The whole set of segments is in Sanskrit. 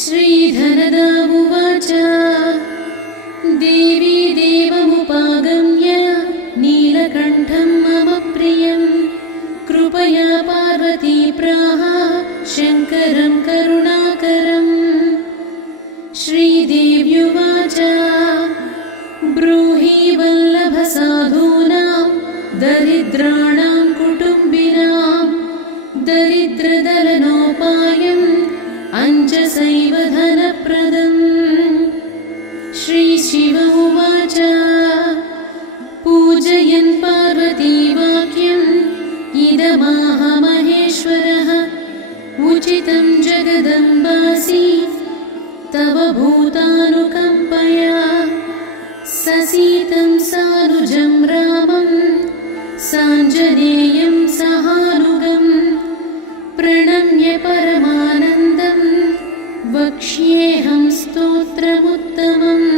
श्रीधनदा उवाच देवी देवमुपागम्य नीलकण्ठं मम प्रियं कृपया पार्वती प्राह शङ्करं करुणाकरम्। श्रीदेव्युवाच ब्रूहि वल्लभसाधूनां दरिद्राणां कुटुम्बिनां दरिद्रदलनोपायम् अञ्जसैव धनप्रदम्। श्रीशिव उवाच पूजयन् पार्वती वाक्यम् इदमाह महेश्वरः उचितं जगदम्बासि तव भूतानुकम्पया ससीतं सानुजं रामं साञ्जनेयं सहानुगं प्रणम्य परमानन्दं वक्ष्येऽहं स्तोत्रमुत्तमम्।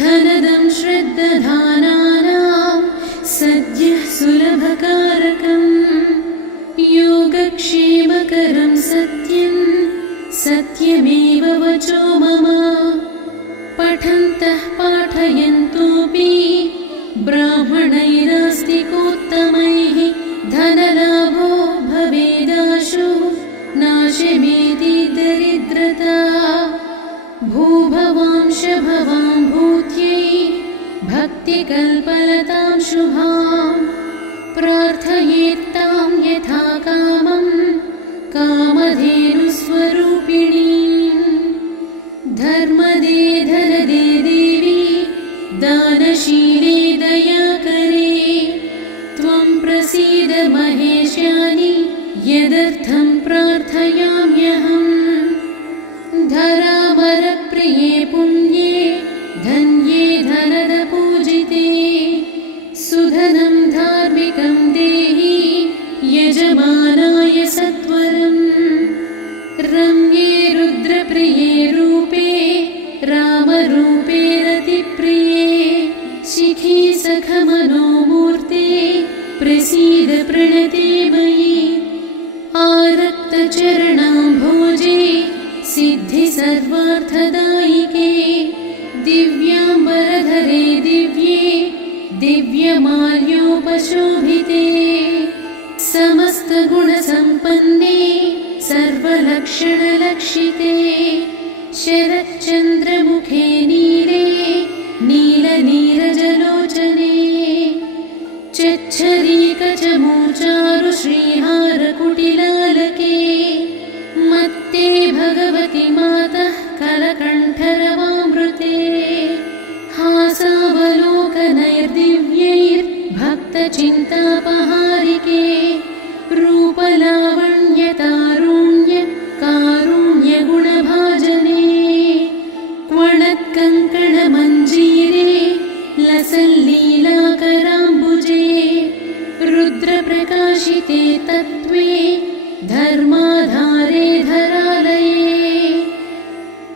धनदं श्रद्दधानानां सद्यः सुलभकारकं योगक्षेमकरं सत्यं सत्यमेव वचो मम। पठन्तः पाठयन्तोऽपि ब्राह्मणैरास्तिकोत्तमैः धनलाभो भवेदाशु नाशमेति दरिद्रता। भूभवांशभवां भूत्यै भक्तिकल्पलतां शुभां प्रार्थयेत्तां यथा कामं कामधेनुस्वरूपिणीम्। धर्मदे धनदे देवी दानशीले दयाकरे त्वं प्रसीद महेशानि यदर्थं प्रार्थयाम्यहम्। धरामरप्रिये पुण्ये धन्ये धनदपूजिते सुधनं धार्मिकं देहि यजमानाय सत्वरम्। रम्ये रुद्रप्रिये रूपे रामरूपे रतिप्रिये शिखी सखमनोमूर्ते प्रसीद प्रणते मयि। आरक्तचरणाम्भोजे सिद्धि सर्वार्थदायिके दिव्याम्बरधरे दिव्ये दिव्यमाल्योपशोभिते समस्तगुणसम्पन्ने सर्वलक्षणलक्षिते शरच्चन्द्रमुखे नीले नीलनीरजलोचने चच्छरीकचमूचारु श्रीहारकुटिलालके मत्ते भगवति मातः कलकण्ठरवामृते हासावलोकनैर्दिव्यैर्भक्तचिन्तापहारिके रूपलावण्यतारुण्य कारुण्यगुणभाजने क्वणत्कङ्कणमञ्जीरे लसल्लीलाकराम्बुजे रुद्रप्रकाशिते तत्त्वे धर्माधारे धरालये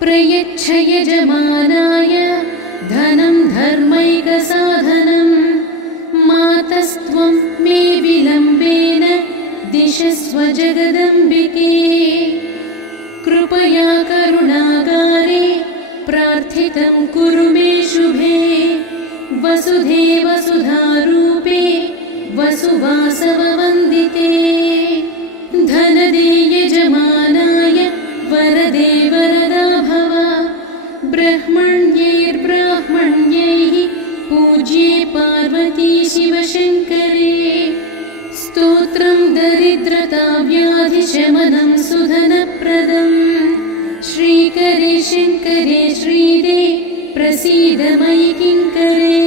प्रयच्छ यजमानाय धनं धर्मैकसाधनं मातस्त्वं मे विलम्बेन दिशस्व जगदम्बिके। कृपया करुणागारे प्रार्थितं कुरु मे शुभे वसुधे वसुधारूपे वसुवासववन्दिते धनदे यजमानाय वरदे वरदा भव ब्रह्मण्यैर्ब्राह्मण्यैः पूज्ये पार्वती शिवशङ्करे स्तोत्रं दरिद्रताव्याधिशमनं सुधनप्रदम्। श्रीकरे शङ्करे श्रीदे प्रसीद मयि किङ्करे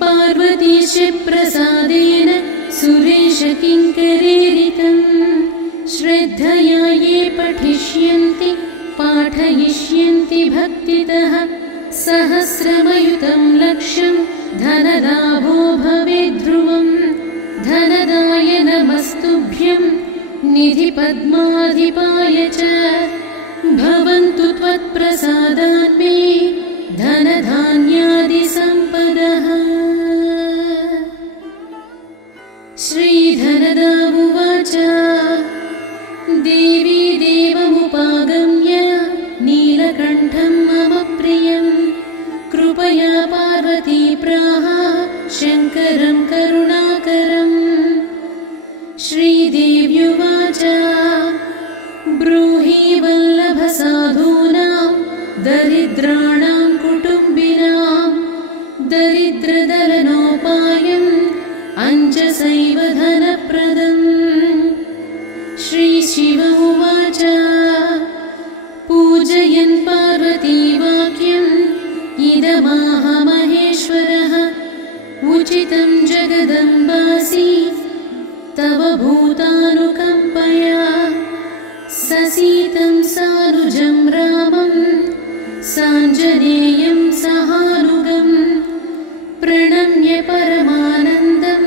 पार्वतीश प्रसादेन सुरेश किङ्करेरितम्। श्रद्धया ये पठिष्यन्ति पाठयिष्यन्ति भक्तितः सहस्रमयुतं लक्षं धनलाभो भवेद्ध्रुवम्। धनदाय नमस्तुभ्यं निधिपद्माधिपाय च भवन्तु त्वत्प्रसादान्मे धनधान्यादिसम्पदः। श्रीधनदा उवाच देवी देवमुपागम्य शङ्करं करुणाकरम्। श्रीदेव्युवाच ब्रूहि वल्लभसाधूनां दरिद्राणां कुटुम्बिनां दरिद्रदलनोपायम् अञ्जसैव धनप्रदम्। श्रीशिव उवाच पूजयन् पार्वतीवाक्यम् इदमाह महेश्वरः उचितं जगदम्बासि तव भूतानुकम्पया। ससीतं सानुजं रामं साञ्जनेयं सहानुगम् प्रणम्य परमानन्दं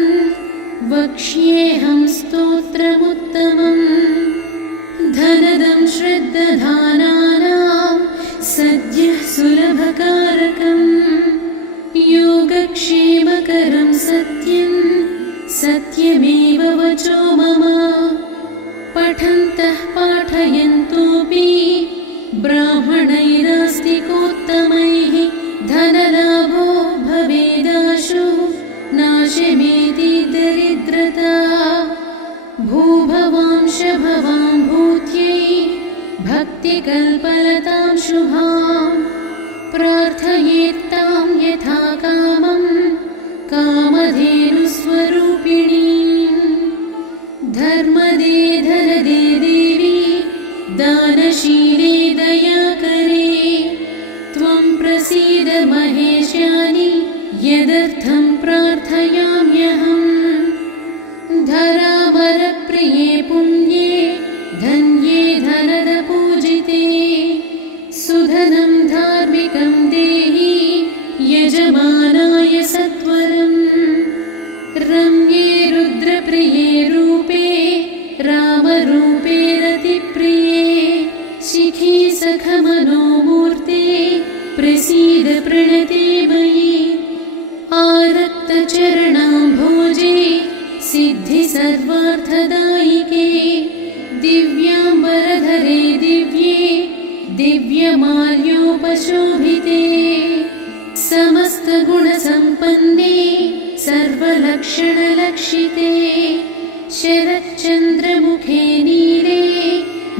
वक्ष्येऽहं स्तोत्रमुत्तमम्। धनदं श्रद्दधानानां सद्यः सुलभकारकम् योगक्षेमकरं सत्यं सत्यमेव वचो मम। पठन्तः पाठयन्तोऽपि ब्राह्मणैरास्तिकोत्तमैः धनलाभो भवेदाशु नाशमेति दरिद्रता। भूभवांश भवां भूत्यै भक्तिकल्पलतां शुभां प्रार्थयेत्तां यथा कामं कामधेनुस्वरूपिणीं। धर्मदे धनदे देवी दानशीले दयाकरे त्वं प्रसीद महेशानि यदर्थं प्रार्थयाम्यहम्। धरामरप्रिये पुण्ये धन्ये धनदपूजिते सुधनं धार्मिकं देहि यजमानाय सत्वरम्। रम्ये रुद्रप्रिये रूपे रामरूपे रतिप्रिये शिखी सखमनोमूर्ते प्रसीद प्रणते मयि। आरक्तचरणाम्भोजे सिद्धि सर्वार्थदायिके दिव्याम्बरधरे दिव्ये दिव्यमाल्योपशोभिते समस्तगुणसम्पन्ने सर्वलक्षणलक्षिते शरच्चन्द्रमुखे नीले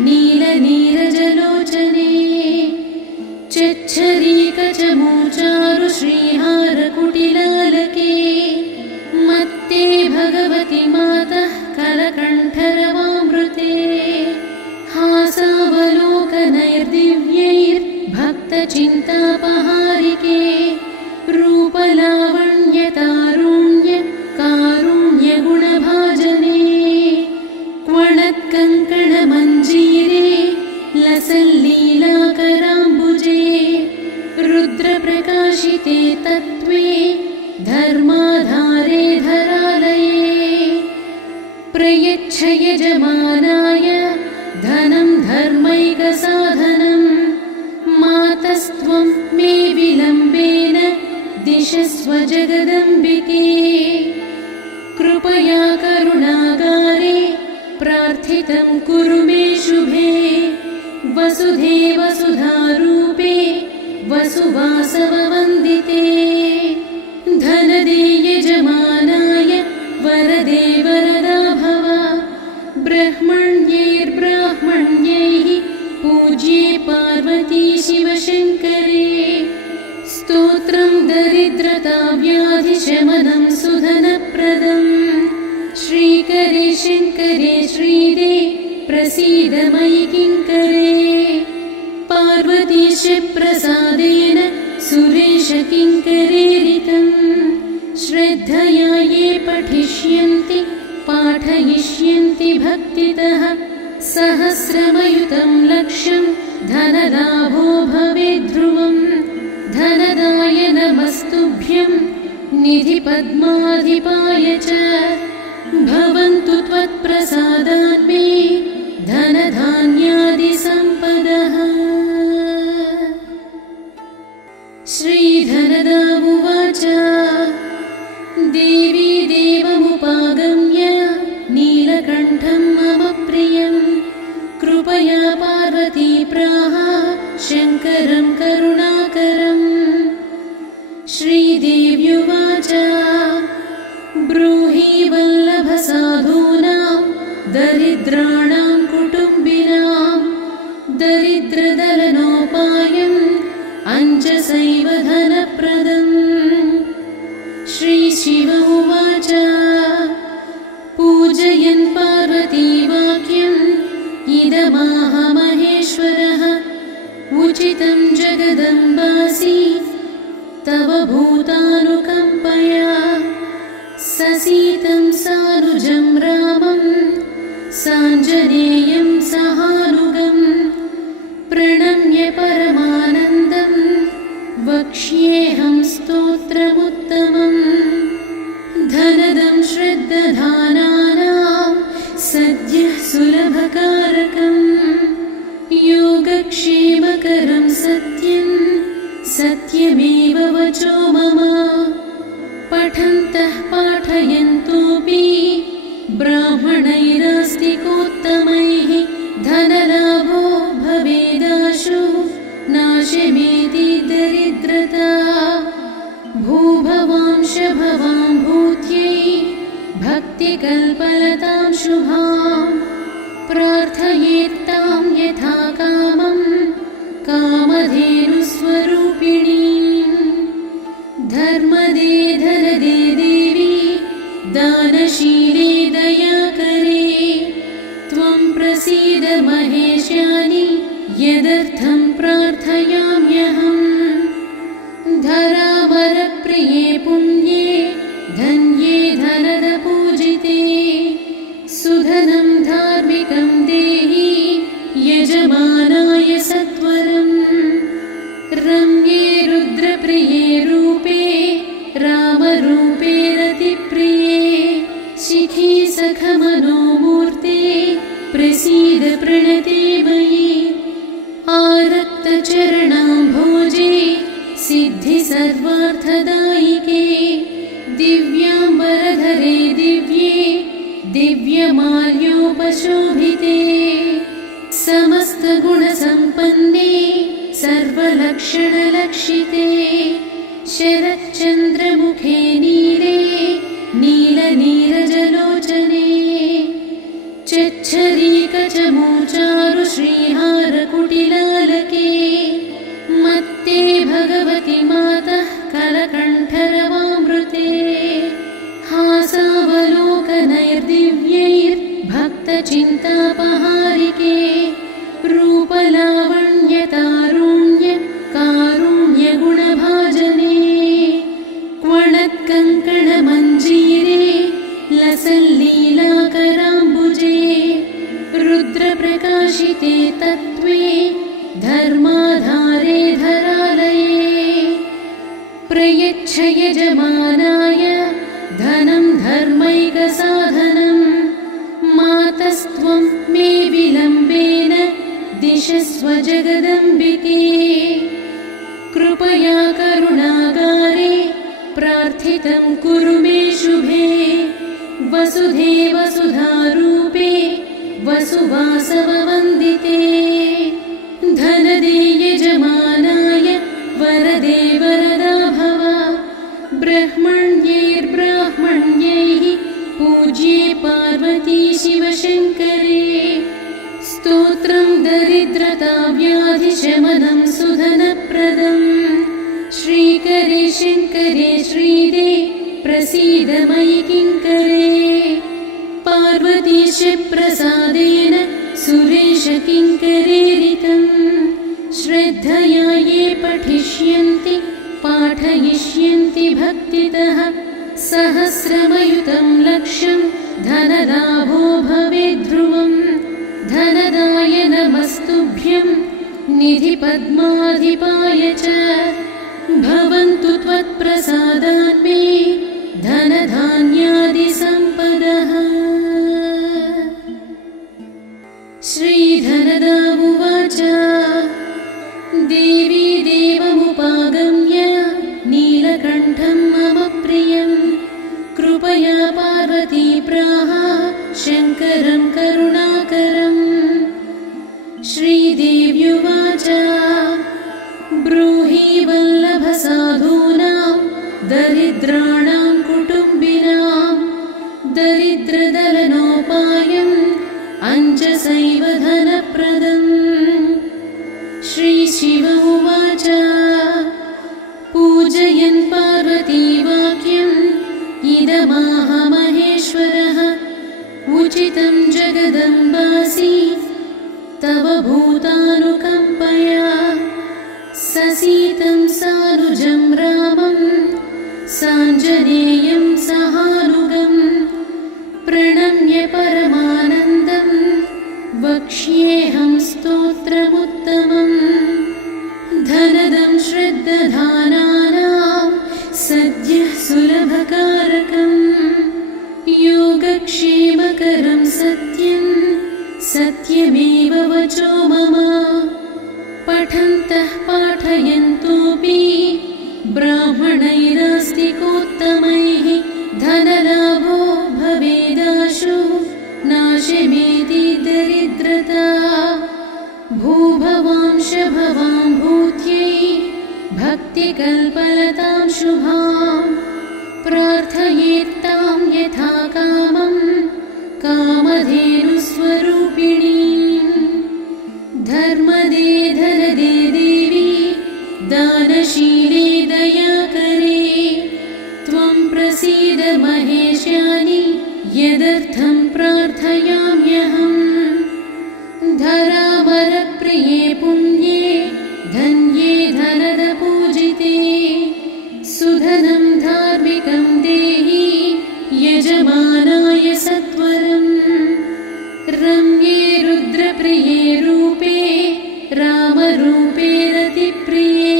नीलनीरजलोचने चच्छरीकचमूचारु श्रीहारकुटिलालके मत्ते भगवति मातः कलकण्ठरवामृते हासावलोकनैर्दिव्यैर्भक्तचिन्तापहारिके रूपलावण्यतारुण्य कारुण्यगुणभाजने क्वणत्कङ्कणमञ्जीरे लसल्लीलाकराम्बुजे रुद्रप्रकाशिते तत्त्वे धर्माधारे धरालये प्रयच्छ यजमानाय धनं धर्मैकसाधनं मातस्त्वं मे विलम्बेन दिशस्व जगदम्बिके कृपया करुणागारे प्रार्थितं कुरु मे शुभे वसुधे वसुधारूपे वसुवासववन्दिते धनदे यजमानाय वरदे वरदा भव ब्रह्मण्यैर्ब्राह्मण्यैः पूज्ये पार्वती शिवशङ्करे स्तोत्रं दरिद्रताव्याधिशमनं सुधनप्रदं श्रीकरे शङ्करे श्रीदे प्रसीद मयि किङ्करे पार्वतीश प्रसादेन सुरेश किङ्करेरितं श्रद्धया ये पठिष्यन्ति पाठयिष्यन्ति भक्तितः सहस्रमयुतं लक्षं धनलाभो भवेद्ध्रुवम् धनदाय नमस्तुभ्यं निधिपद्माधिपाय च भवन्तु त्वत्प्रसादान्मे धनधान्यादिसम्पदः। श्रीधनदा उवाच देवी देवमुपागम्य नीलकण्ठं मम प्रियं कृपया पार्वती प्राह शङ्करं करुणाकरम्। श्रीदेव्युवाच ब्रूहि वल्लभसाधूनां दरिद्राणां कुटुम्बिनां दरिद्रदलनोपायम् अञ्जसैव धनप्रदम्। श्रीशिव उवाच पूजयन् पार्वतीवाक्यम् इदमाह महेश्वरः उचितं जगदम्बासि तव भूतानुकम्पया ससीतं सानुजं रामं साञ्जनेयं सहानुगं प्रणम्य परमानन्दं वक्ष्येऽहं स्तोत्रमुत्तमम्। धनदं श्रद्दधानानां सद्यः सुलभकारकं योगक्षेमकरं सत्यं सत्यमेव वचो मम। पठन्तः पाठयन्तोऽपि ब्राह्मणैरास्तिकोत्तमैः धनलाभो भवेदाशु नाशमेति दरिद्रता। भूभवांश भवां भूत्यै भक्तिकल्पलतां शुभां प्रार्थयेत्तां यथा कामं कामधेनुस्वरूपिणीम्। धर्मदे धनदे देवी दानशीले दयाकरे त्वं प्रसीद महेशानि यदर्थं प्रार्थयाम्यहम्। धरामरप्रिये पुण्ये धन्ये धनदपूजिते सुधनं धार्मिकं देहि यजमानाय सत्वरम्। रम्ये रुद्रप्रिये रूपे रामरूपे रतिप्रिये शिखी सखमनोमूर्ते प्रसीद प्रणते मयि। आरक्तचरणाम्भोजे सिद्धि सर्वार्थदायिके दिव्याम्बरधरे दिव्ये दिव्यमाल्योपशोभिते समस्तगुणसम्पन्ने सर्वलक्षणलक्षिते शरच्चन्द्रमुखे नीले नीलनीरजलोचने चच्छरीकचमूचारु श्रीहारकुटिलालके मत्ते भगवति मातः कलकण्ठरवामृते हासावलोकनैर्दिव्यैर्भक्तचिन्तापहारिके रूपलावण्यतारुण्य कारुण्यगुणभाजने क्वणत्कङ्कणमञ्जीरे लसल्लीलाकराम्बुजे रुद्रप्रकाशिते तत्त्वे धर्माधारे धरालये प्रयच्छ यजमानाय धनं धर्मैकसाधनम् मातस्त्वं मे विलम्बेन दिशस्व जगदम्बिके कृपया करुणागारे प्रार्थितं कुरु मे शुभे वसुधे वसुधारूपे वसुवासववन्दिते धनदे यजमानाय वरदे वरदा भव ब्रह्मण्यैर्ब्राह्मण्यैः पूज्ये पार्वती शिवशङ्करे स्तोत्रं दरिद्रताव्याधिशमनं सुधनप्रदम् श्रीकरे शङ्करे श्रीदे प्रसीद मयि किङ्करे पार्वतीश प्रसादेन सुरेश किङ्करेरितं श्रद्धया ये पठिष्यन्ति पाठयिष्यन्ति भक्तितः सहस्रमयुतं लक्षं धनलाभो भवेद्ध्रुवम् धनदाय नमस्तुभ्यं निधिपद्माधिपाय च भवन्तु त्वत्प्रसादान्मे धनधान्यादिसम्पदः। श्रीधनदा उवाच देवी देवमुपागम्य नीलकण्ठं मम प्रियं कृपया पार्वती प्राह शङ्करं करुणाकरम्। श्रीदेव्युवाच ब्रूहि वल्लभसाधूनां दरिद्राणां कुटुम्बिनां दरिद्रदलनोपायम् अञ्जसैव धनप्रदम्। श्रीशिव उवाच पूजयन् पार्वतीवाक्यम् इदमाह महेश्वरः उचितं जगदम्बासि तव भूतानुकम्पया ससीतं सानुजं रामं साञ्जनेयं सहानुगं प्रणम्य परमानन्दं वक्ष्येऽहं स्तोत्रमुत्तमम्। धनदं श्रद्दधानानां सद्यः सुलभकारकम् योगक्षेमकरं सत्यं सत्यमेव वचो मम। पठन्तः पाठयन्तोऽपि ब्राह्मणैरास्तिकोत्तमैः धनलाभो भवेदाशु नाशमेति दरिद्रता। भूभवांश भवां भूत्यै भक्तिकल्पलतां शुभां प्रार्थयेत्तां यथा कामं कामधेनुस्वरूपिणीम्। धर्मदे धनदे देवी दानशीले दयाकरे त्वं प्रसीद महेशानि यदर्थं प्रार्थयाम्यहम्। धरामरप्रिये पुण्ये धन्ये धनदपूजिते सुधनं धार्मिकं देहि यजमानाय सत्वरम्। रम्ये रुद्रप्रिये रूपे रामरूपे रतिप्रिये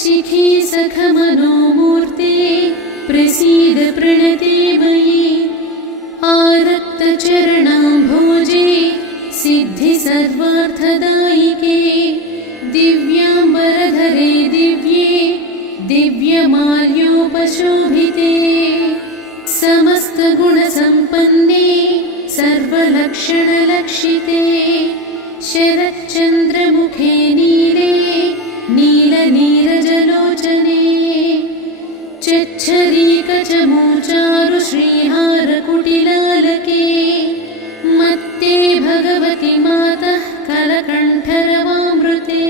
शिखी सखमनोमूर्ते प्रसीद प्रणते मयि। आरक्तचरणाम्भोजे सिद्धि सर्वार्थदायिके दिव्याम्बरधरे दिव्ये दिव्यमाल्योपशोभिते समस्तगुणसम्पन्ने सर्वलक्षणलक्षिते शरच्चन्द्रमुखे नीले नीलनीरजलोचने चच्छरीकचमूचारु श्रीहारकुटिलालके मत्ते भगवति मातः कलकण्ठरवामृते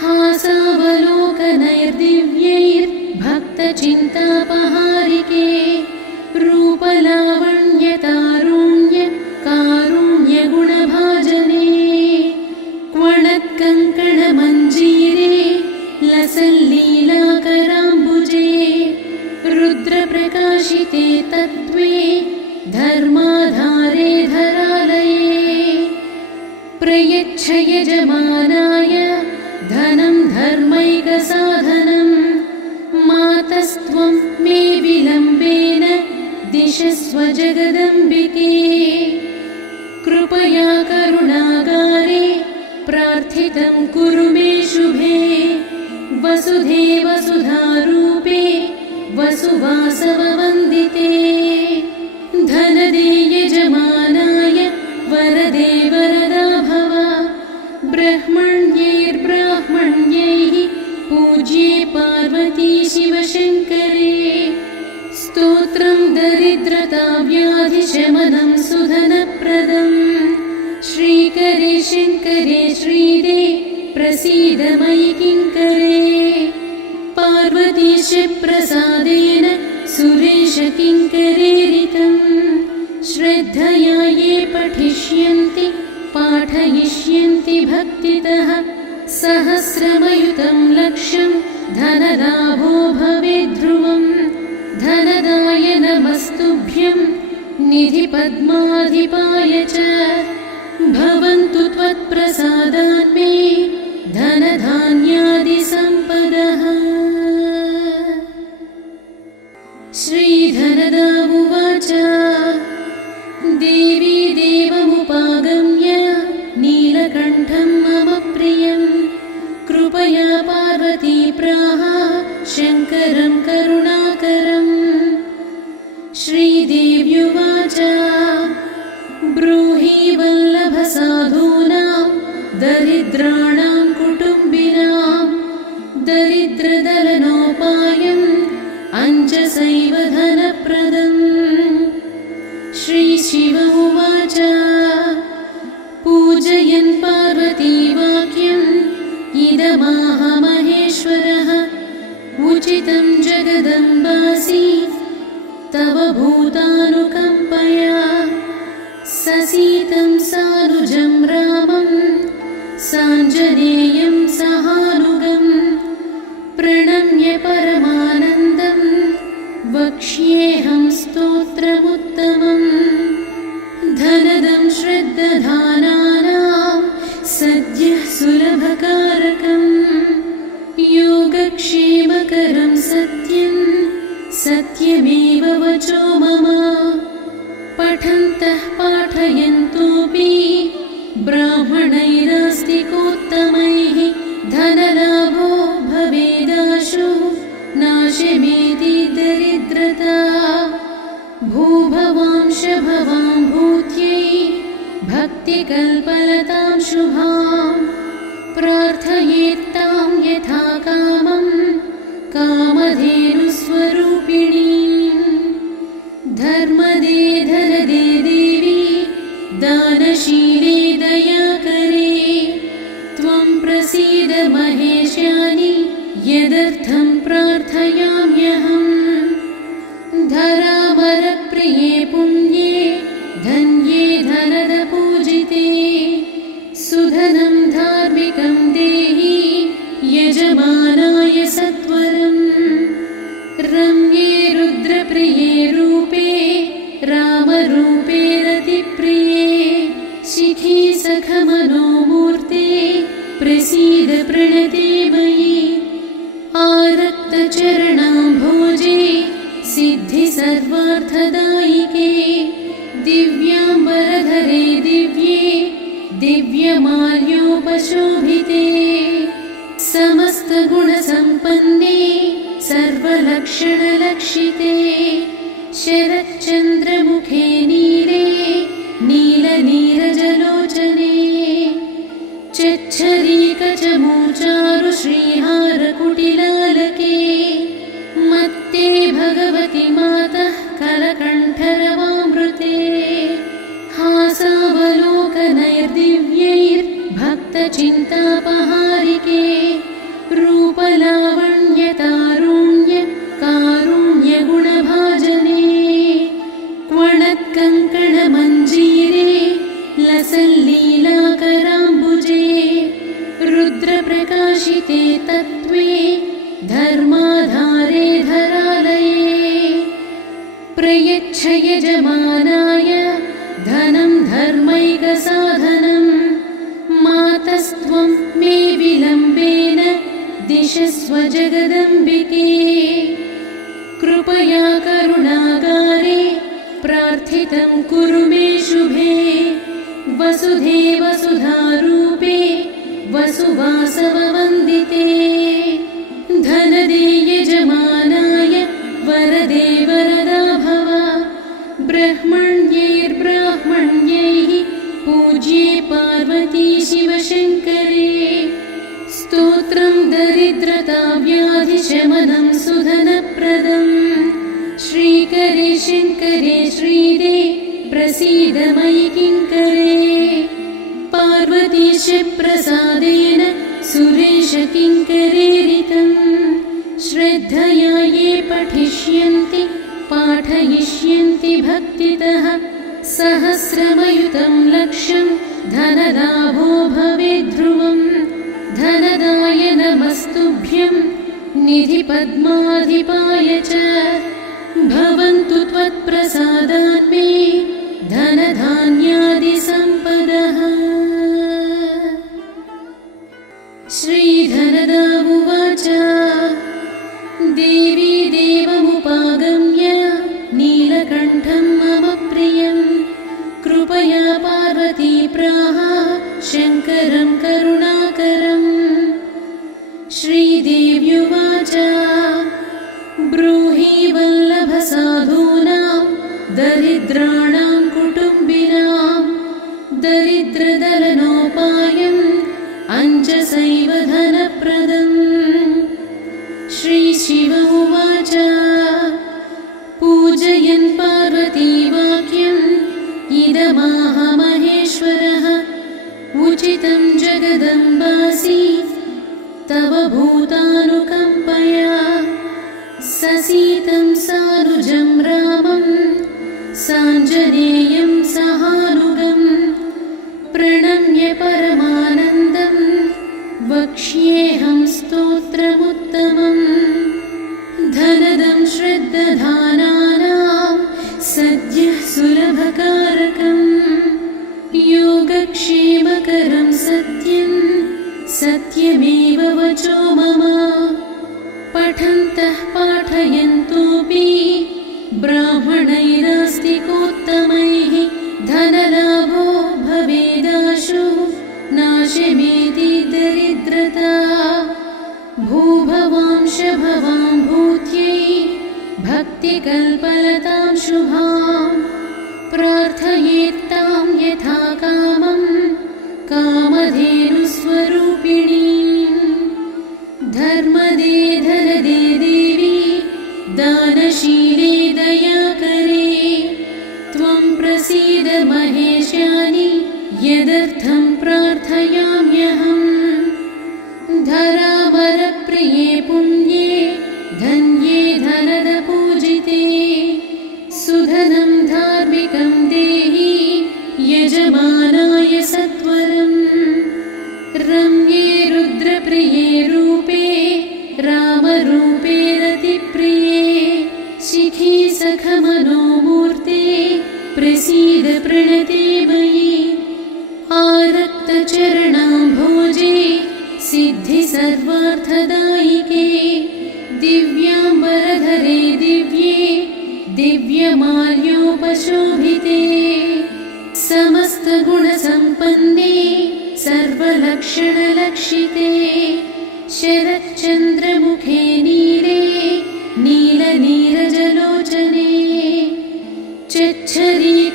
हासावलोकनैर्दिव्यैर्भक्तचिन्तापहारिके रूपलावण्यतारुण्य कारुण्यगुणभाजने क्वणत्कङ्कणमञ्जीरे लसल्लीलाकराम्बुजे रुद्रप्रकाशिते तत्त्वे धर्माधारे धरालये प्रयच्छ यजमानाय धनं धर्मैकसाधनं मातस्त्वं मे विलम्बेन दिशस्व जगदम्बिके। कृपया करुणागारे प्रार्थितं कुरु मे शुभे वसुधे वसुधारूपे वसुवासववन्दिते धनदे यजमानाय वरदे वरदा भव ब्रह्मण्यैर्ब्राह्मण्यैः पूज्ये पार्वती शिवशङ्करे स्तोत्रं दरिद्रताव्याधिशमनं सुधनप्रदं श्रीकरे शङ्करे श्रीदे प्रसीद मयि किङ्करे पार्वतीश प्रसादेन सुरेश किङ्करेरितं श्रद्धया ये पठिष्यन्ति पाठयिष्यन्ति भक्तितः सहस्रमयुतं लक्षं धनलाभो भवेद्ध्रुवम्। धनदाय नमस्तुभ्यं निधिपद्माधिपाय च भवन्तु त्वत्प्रसादान्मे धनधान्यादिसम्पदः। श्रीधनदा उवाच देवी देवमुपागम्य नीलकण्ठं मम प्रियं कृपया पार्वती प्राह शङ्करं करुणाकरम्। श्रीदेव्युवाच ब्रूहि वल्लभसाधूनां दरिद्राणां कुटुम्बिनां दरिद्रदलनोपायम् अञ्जसैव धनप्रदम्। स्तोत्रमुत्तमम् धनदं श्रद्दधानानां सद्यः सुलभकारकम् योगक्षेमकरं सत्यं सत्यमेव वचो मम पठन्तः पाठयन्तोऽपि ब्राह्मणैरास्तिकोत्तमैः धनलाभो भवेदाशु नाशमेति दरिद्रता भूभवांश भवां भूत्यै भक्तिकल्पलतां शुभां प्रार्थयेत्तां यथा कामं कामधेनुस्वरूपिणीं धर्मदे धनदे देवी दानशीले दयाकरे त्वं प्रसीद महेशानि यदर्थं प्रार्थयाम्यहम् धरामरप्रिये पुण्ये धन्ये धनदपूजिते सुधनं धार्मिकं देहि यजमानाय सत्वरम् रम्ये रुद्रप्रिये रूपे रामरूपे रतिप्रिये शिखी सखमनोमूर्ते प्रसीद प्रणते मयि आरक्तचरणाम्भोजे सिद्धि सर्वार्थदायिके दिव्याम्बरधरे दिव्ये दिव्यमाल्योपशोभिते समस्तगुणसम्पन्ने सर्वलक्षणलक्षिते शरच्चन्द्रमुखे नीले नीलनीरजलोचने चच्छरीकचमूचारु श्रीहारकुटिलालके मत्ते भगवति मातः कलकण्ठरवामृते हासावलोकनैर्दिव्यैर्भक्तचिन्तापहारिके रूपलावण्यतारुण्य कारुण्यगुणभाजने क्वणत्कङ्कणमञ्जीरे लसल्लीलाकराम्बुजे रुद्रप्रकाशिते तत्त्वे धर्माधारे धरालये प्रयच्छ यजमानाय धनं धर्मैकसाधनं मातस्त्वं मे विलम्बेन दिशस्व जगदम्बिके कृपया करुणागारे प्रार्थितं कुरु मे शुभे वसुधे वसुधारूपे वसुवासववन्दिते धनदे यजमानाय वरदे वरदा भव ब्रह्मण्यैर्ब्राह्मण्यैः पूज्ये पार्वती शिवशङ्करे स्तोत्रं दरिद्रता व्याधिशमनं सुधनप्रदं श्रीकरे शङ्करे श्रीदे प्रसीद मयि किङ्करे पार्वतीश प्रसादेन सुरेश किङ्करेरितं श्रद्धया ये पठिष्यन्ति पाठयिष्यन्ति भक्तितः सहस्रमयुतं लक्षं धनलाभो भवेद्ध्रुवम् धनदाय नमस्तुभ्यं निधिपद्माधिपाय च भवन्तु त्वत्प्रसादान्मे धनधान्यादिसम्पदः श्रीधनदा उवाच देवी देवमुपागम्य नीलकण्ठं मम प्रियं कृपया पार्वती प्राह शङ्करं करुणाकरम् श्रीदेव्युवाच ब्रूहि वल्लभसाधूनां दरिद्राणां कुटुम्बिनां दरिद्रदलनोपायम् अञ्जसैव धनप्रदम् श्रीशिव उवाच पूजयन् पार्वतीवाक्यम् इदमाह महेश्वरः उचितं जगदम्बासि तव भूतानुकम्पया ससीतं सानुजं रामं साञ्जनेयं सहानुगं प्रणम्य परमानन्दं वक्ष्येऽहं स्तोत्रमुत्तमम् धनदं श्रद्दधानानां सद्यः सुलभकारकं योगक्षेमकरं सत्यं सत्यमेव वचो मम पठन्तः पाठयन्तोऽपि ब्राह्मणैरास्तिकोत्तमैः धनलाभो भवेदाशु नाशमेति दरिद्रता भूभवांशभवां भूत्यै भक्तिकल्पलतां शुभां प्रार्थयेत्तां यथा कामं कामधेनुस्वरूपिणीं धर्मदे धनदे देवी दानशीले दयाकरे त्वं प्रसीद महेशानि यदर्थं प्रार्थयाम्यहम् धरामरप्रिये पुण्ये धन्ये धनदपूजिते सुधनं धार्मिकं देहि यजमानाय सत्वरम् रम्ये रुद्रप्रिये रूपे रामरूपे रतिप्रिये शिखी सखमनोमूर्ते प्रसीद प्रणते मयि आरक्तचरणाम्भोजे सिद्धि सर्वार्थदायिके दिव्याम्बरधरे दिव्ये दिव्यमाल्योपशोभिते समस्तगुणसम्पन्ने सर्वलक्षणलक्षिते शरच्चन्द्रमुखे नीले नीलनीरजलोचने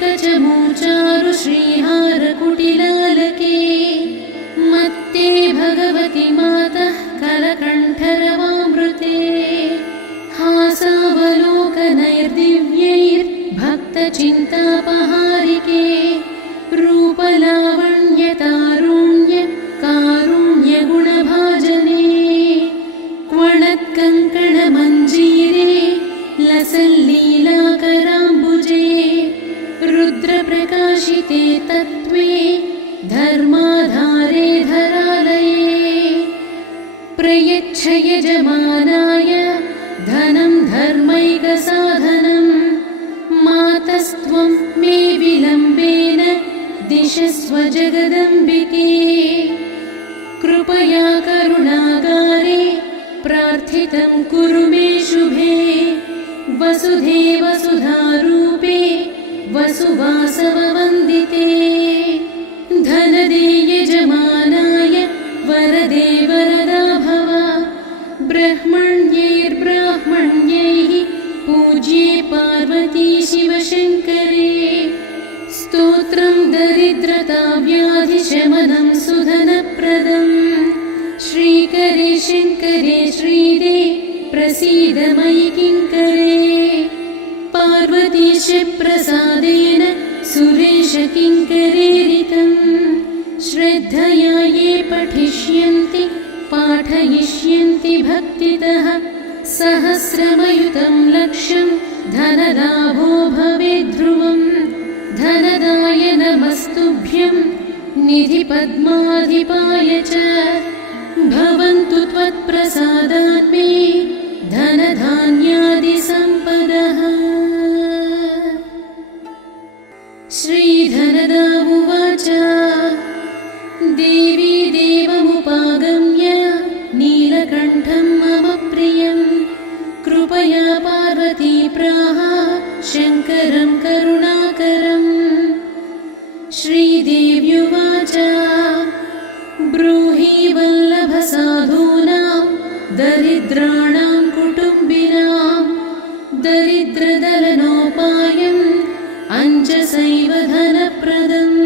चच्छरीकचमूचारु श्रीहारकुटिलालके मत्ते भगवति मातः कलकण्ठरवामृते हासावलोकनैर्दिव्यैर्भक्तचिन्तापहारिके रूपलावण्यतारुण्य कारुण्यगुणभाजने क्वणत्कङ्कणमञ्जीरे लसल्लीलाकराम्बुजे रुद्रप्रकाशिते तत्त्वे धर्माधारे धरालये प्रयच्छ यजमानाय धनं धर्मैकसाधनं मातस्त्वं मे विलम्बेन दिशस्व जगदम्बिके कृपया करुणागारे प्रार्थितं कुरु मे शुभे वसुधे वसुधारूपे वसुवासववन्दिते धनदे यजमानाय वरदे वरदा भव ब्रह्मण्यैर्ब्राह्मण्यैः पूज्ये पार्वती शिवशङ्करे स्तोत्रं दरिद्रताव्याधिशमनं सुधनप्रदं श्रीकरे शङ्करे श्रीदे प्रसीद मयि किङ्करे पार्वतीश प्रसादेन सुरेश किङ्करेरितं श्रद्धया ये पठिष्यन्ति पाठयिष्यन्ति भक्तितः सहस्रमयुतं लक्षं धनलाभो भवेद्ध्रुवम् धनदाय नमस्तुभ्यं निधिपद्माधिपाय च भवन्तु त्वत्प्रसादान्मे धनधान्यादिसम्पदः श्रीधनदा उवाच देवी देवमुपागम्य नीलकण्ठं मम प्रियं कृपया पार्वती प्राह शङ्करं करुणाकरम् श्रीदेव्युवाच ब्रूहि वल्लभसाधूनां दरिद्राणां कुटुम्बिनां दरिद्रदलनोपायम् अञ्जसैव धनप्रदम्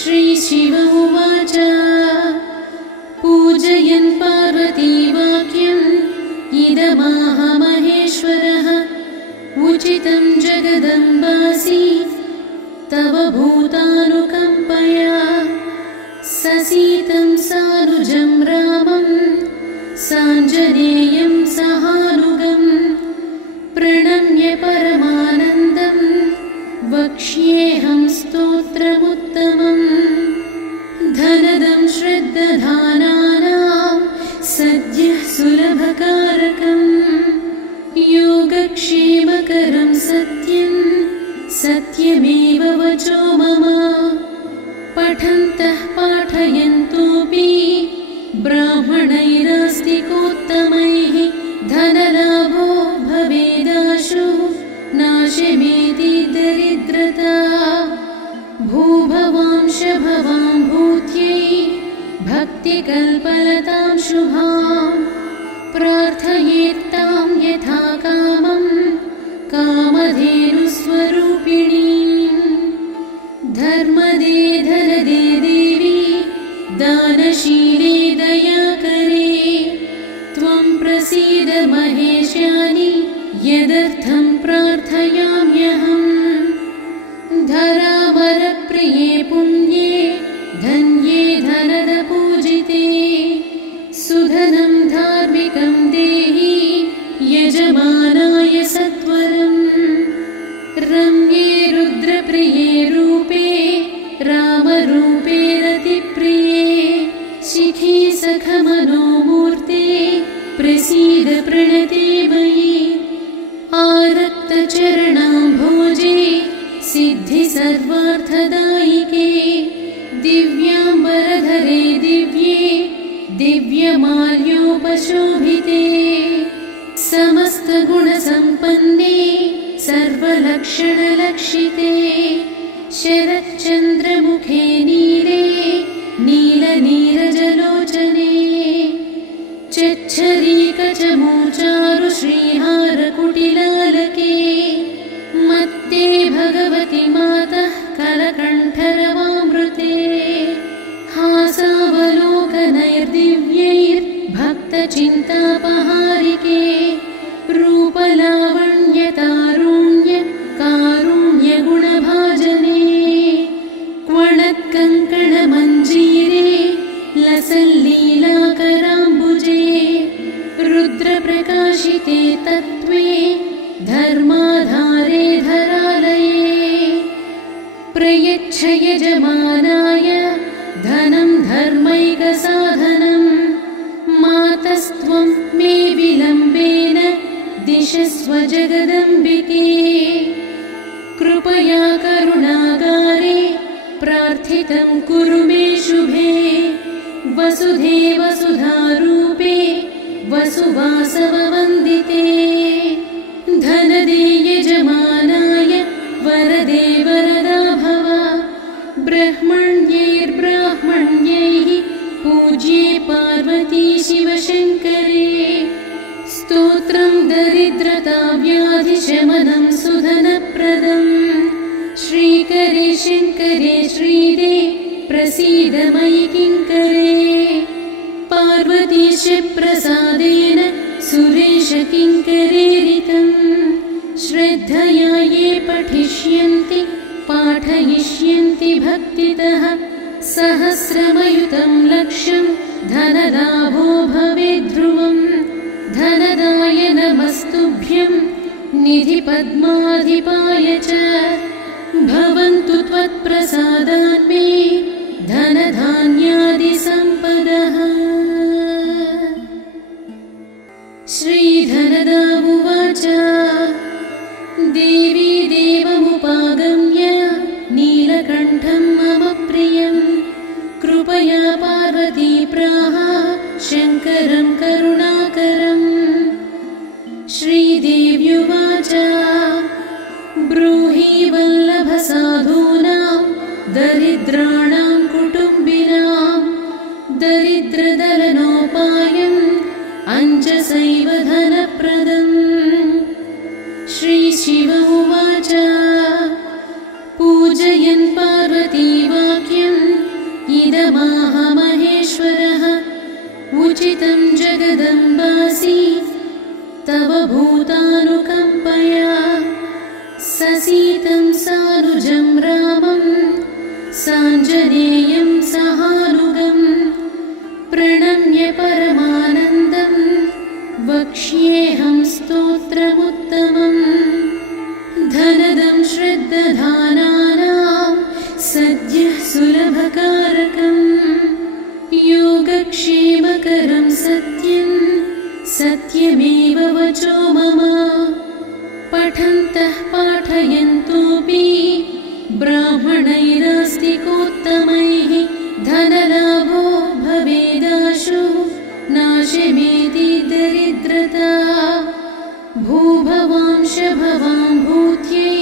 श्रीशिव उवाच पूजयन् पार्वतीवाक्यम् इदमाह महेश्वरः उचितं जगदम्बासि तव भूतानुकम्पया ससीतं सानुजं रामं साञ्जनेयं सहानुगं प्रणम्य परमानन्दं वक्ष्येऽहं स्तोत्रमुत्तमम् धनदं श्रद्दधानानां सद्यः सुलभकारकं योगक्षेमकरं सत्यं सत्यमेव वचो मम पठन्तः पाठयन्तोऽपि ब्राह्मणैरास्तिकोत्तमैः धनलाभो भवेदाशु नाशमेति दरिद्रता भूभवांशभवां भूत्यै भक्तिकल्पलतां शुभां प्रार्थयेत्तां यथा कामं कामधेनुस्वरूपिणीं धर्मदे धनदे देवी दानशीले दयाकरे त्वं प्रसीद महेशानि यदर्थं प्रार्थयाम्यहम् धरामरप्रिये पुण्ये धन्ये धनदपूजिते सुधनं धार्मिकं देहि यजमानाय सत्वरम् रम्ये रुद्रप्रिये रूपे रामरूपे रतिप्रिये शिखी सखमनोमूर्ते प्रसीद प्रणते मयि आरक्तचरणाम्भोजे सिद्धि सर्वार्थदायिके दिव्याम्बरधरे दिव्ये दिव्यमाल्योपशोभिते समस्तगुणसम्पन्ने सर्वलक्षणलक्षिते शरच्चन्द्रमुखे नीले नीलनीरजलोचने चच्छरीकचमूचारु श्रीहारकुटिलालके मत्ते भगवति मातः कलकण्ठरवामृते हासावलोकनैर्दिव्यैर्भक्तचिन्तापहारिके रूपलावण्यतारुण्य कारुण्यगुणभाजने क्वणत्कङ्कणमञ्जीरे लसल्लीलाकराम्बुजे रुद्रप्रकाशिते तत्त्वे धर्माधारे धरालये प्रयच्छ यजमानाय धनं धर्मैकसाधनं मातस्त्वं मे विलम्बेन दिशस्व जगदम्बिके कृपया करुणागारे प्रार्थितं कुरु मे शुभे वसुधे वसुधारूपे वसुवासववन्दिते धनदे यजमानाय वरदे वरदा भव ब्रह्मण्यैर्ब्राह्मण्यैः पूज्ये पार्वती शिवशङ्करे स्तोत्रं दरिद्रता व्याधिशमनं सुधनप्रदं श्रीकरे शङ्करे श्रीदे प्रसीद मयि किङ्करे पार्वतीश प्रसादेन सुरेश किङ्करेरितं श्रद्धया ये पठिष्यन्ति पाठयिष्यन्ति भक्तितः सहस्रमयुतं लक्षं धनलाभो भवेद्ध्रुवं धनदाय नमस्तुभ्यं निधिपद्माधिपाय च भवन्तु त्वत्प्रसादान्मे धनधान्यादिसम्पदः श्रीधनदा उवाच देवी देवमुपागम्य नीलकण्ठं मम प्रियं कृपया पार्वती प्राह शङ्करं करुणाकरम् श्रीदेव्युवाच ब्रूहि वल्लभसाधूनां दरिद्राणां कुटुम्बिनां दरिद्रदलनोपायम् अञ्जसैव धनप्रदम् श्रीशिव उवाच पूजयन् पार्वतीवाक्यम् इदमाह महेश्वरः उचितं जगदम्बासि तव भूतानुकम्पया ससीतं सानुजं रामं साञ्जनेयं सहानुगं प्रणम्य परमानन्दं वक्ष्येऽहं स्तोत्रमुत्तमम् धनदं श्रद्दधानानां सद्यः सुलभकारकं योगक्षेमकरं सत्यं सत्यमेव वचो मम पठन्तः पाठयन्तोऽपि ब्राह्मणैरास्तिकोत्तमैः धनलाभो भवेदाशु नाशमेति दरिद्रता भूभवांशभवां भूत्यै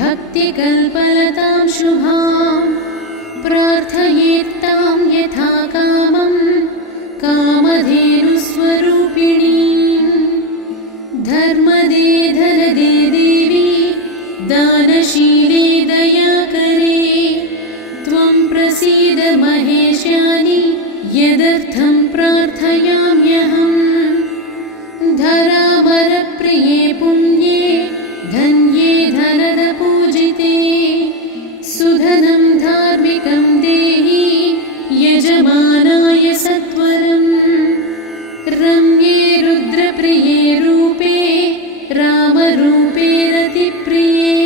भक्तिकल्पलतां शुभां प्रार्थयेत्तां यथा कामं कामधेनुस्वरूपिणीं धर्मदे धनदे देवी दानशीले दयाकरे त्वं प्रसीद महेशानि यदर्थं प्रार्थयाम्यहम् धरामरप्रिये पुण्ये धन्ये धनदपूजिते सुधनं धार्मिकं देहि यजमानाय सत्वरम् रम्ये रुद्रप्रिये रूपे रामरूपे रतिप्रिये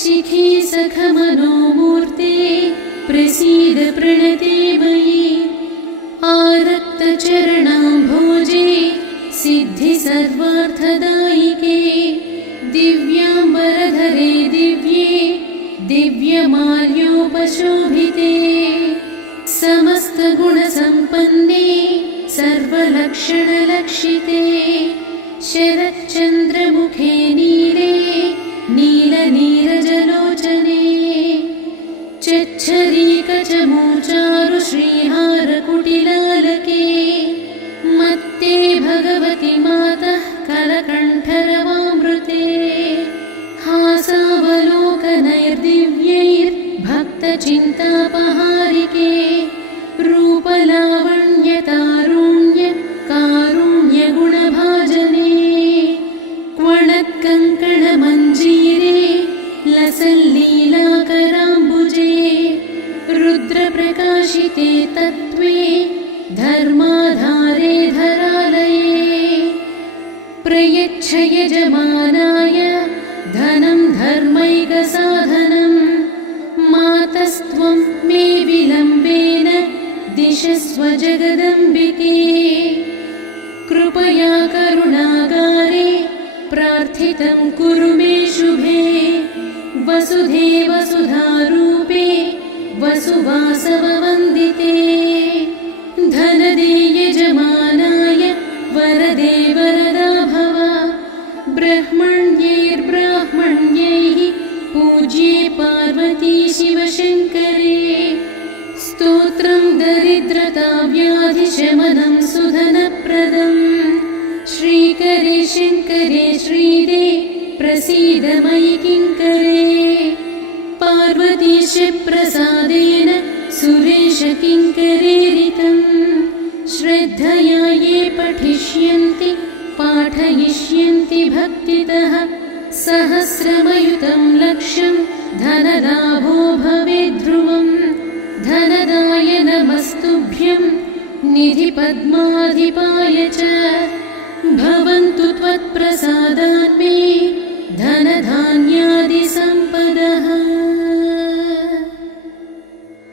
शिखी सखमनोमूर्ते प्रसीद प्रणते मयि आरक्तचरणाम्भोजे सिद्धि सर्वार्थदायिके दिव्याम्बरधरे दिव्ये दिव्यमाल्योपशोभिते समस्तगुणसम्पन्ने सर्वलक्षणलक्षिते शरच्चन्द्रमुखे नीले नीलनीरजलोचने चच्छरीकचमूचारु श्रीहारकुटिलालके मत्ते भगवति मातः कलकण्ठरवामृते हासावलोकनैर्दिव्यैर्भक्तचिन्तापहारिके रूपलावण्यतारुण्य कारुण्यगुणभाजने क्वणत्कङ्कणमञ्जीरे लसल्लीलाकराम्बुजे रुद्रप्रकाशिते तत्त्वे धर्माधारे धरालये प्रयच्छ यजमानाय धनं धर्मैकसाधनं मातस्त्वं मे विलम्बेन दिशस्व जगदम्बिके कृपया करुणागारे प्रार्थितं कुरु मे शुभे वसुधे वसुधारूपे वसुवासववन्दिते धनदे यजमानाय वरदे वरदा भव ब्रह्मण्यैर्ब्राह्मण्यैः पूज्ये पार्वती शिवशङ्करे स्तोत्रं दरिद्रता व्याधिशमनं सुधनप्रदम् श्रीकरे शङ्करे श्रीदे प्रसीद मयि किङ्करे पार्वतीश प्रसादेन सुरेश किङ्करेरितं श्रद्धया ये पठिष्यन्ति पाठयिष्यन्ति भक्तितः सहस्रमयुतं लक्षं धनलाभो भवेद्ध्रुवम् धनदाय नमस्तुभ्यं निधिपद्माधिपाय च भवन्तु त्वत्प्रसादान्मे धनधान्यादिसम्पदा।